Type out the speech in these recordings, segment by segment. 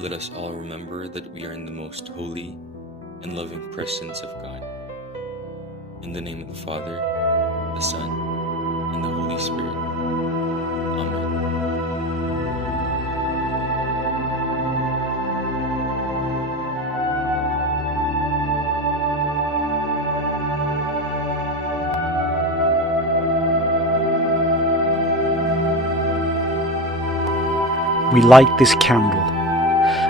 Let us all remember that we are in the most holy and loving presence of God. In the name of the Father, the Son, and the Holy Spirit. Amen. We light this candle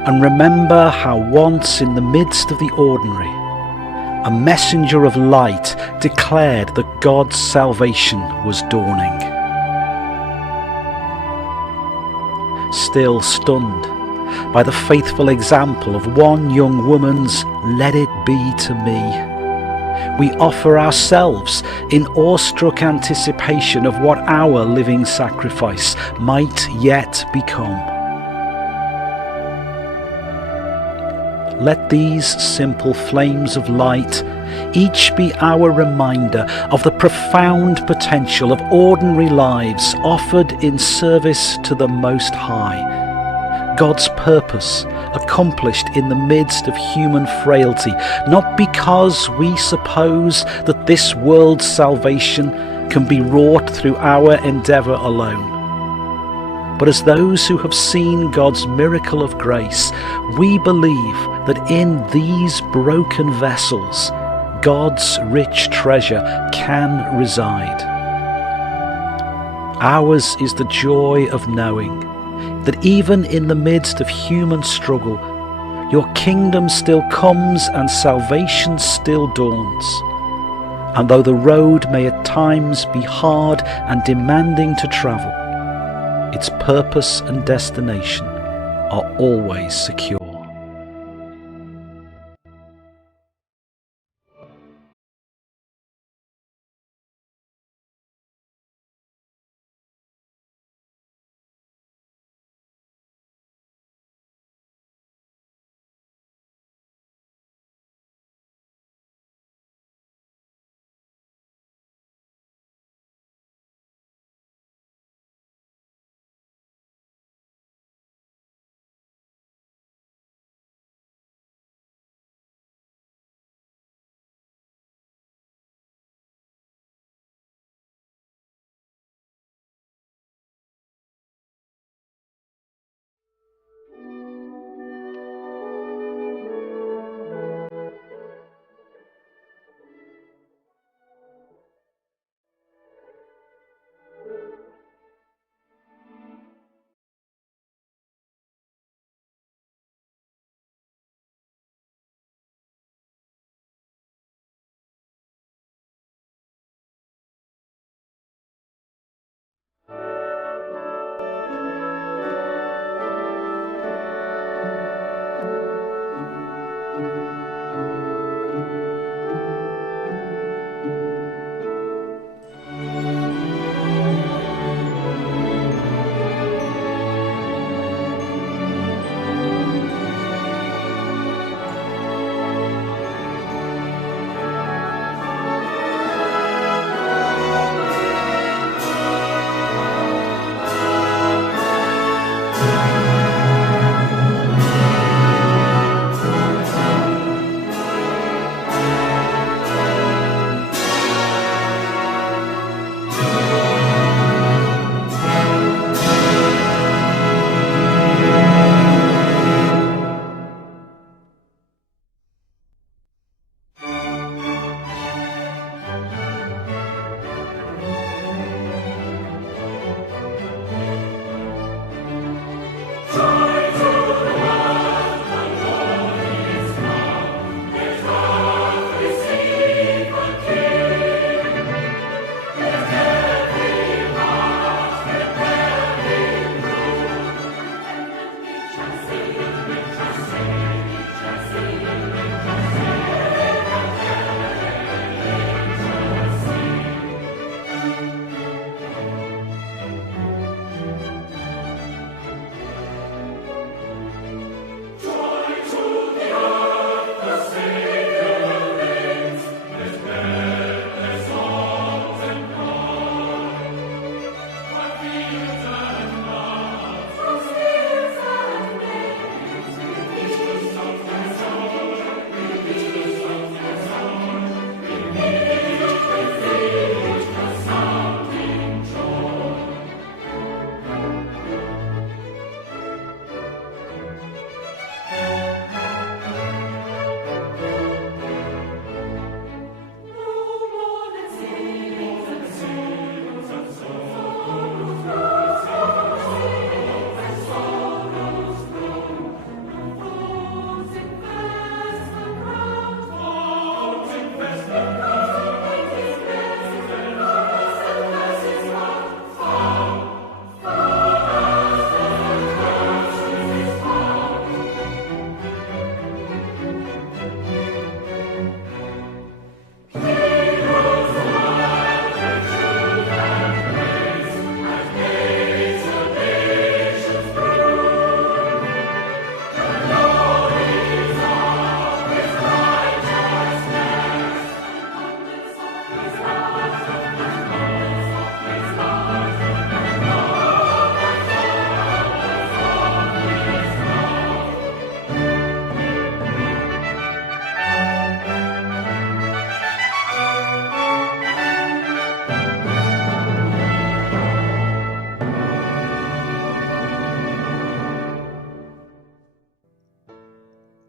and remember how once in the midst of the ordinary, a messenger of light declared that God's salvation was dawning. Still stunned by the faithful example of one young woman's "Let it be to me," we offer ourselves in awestruck anticipation of what our living sacrifice might yet become. Let these simple flames of light each be our reminder of the profound potential of ordinary lives offered in service to the Most High, God's purpose accomplished in the midst of human frailty, not because we suppose that this world's salvation can be wrought through our endeavour alone, but as those who have seen God's miracle of grace, we believe that in these broken vessels, God's rich treasure can reside. Ours is the joy of knowing that even in the midst of human struggle, your kingdom still comes and salvation still dawns. And though the road may at times be hard and demanding to travel, its purpose and destination are always secure.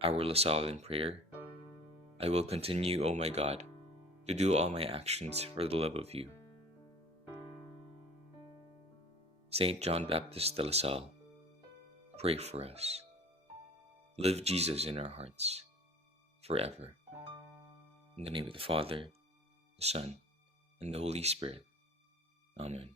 our La Salle in prayer. I will continue, O my God, to do all my actions for the love of you. Saint John Baptist de La Salle, pray for us. Live Jesus in our hearts forever. In the name of the Father, the Son, and the Holy Spirit. Amen.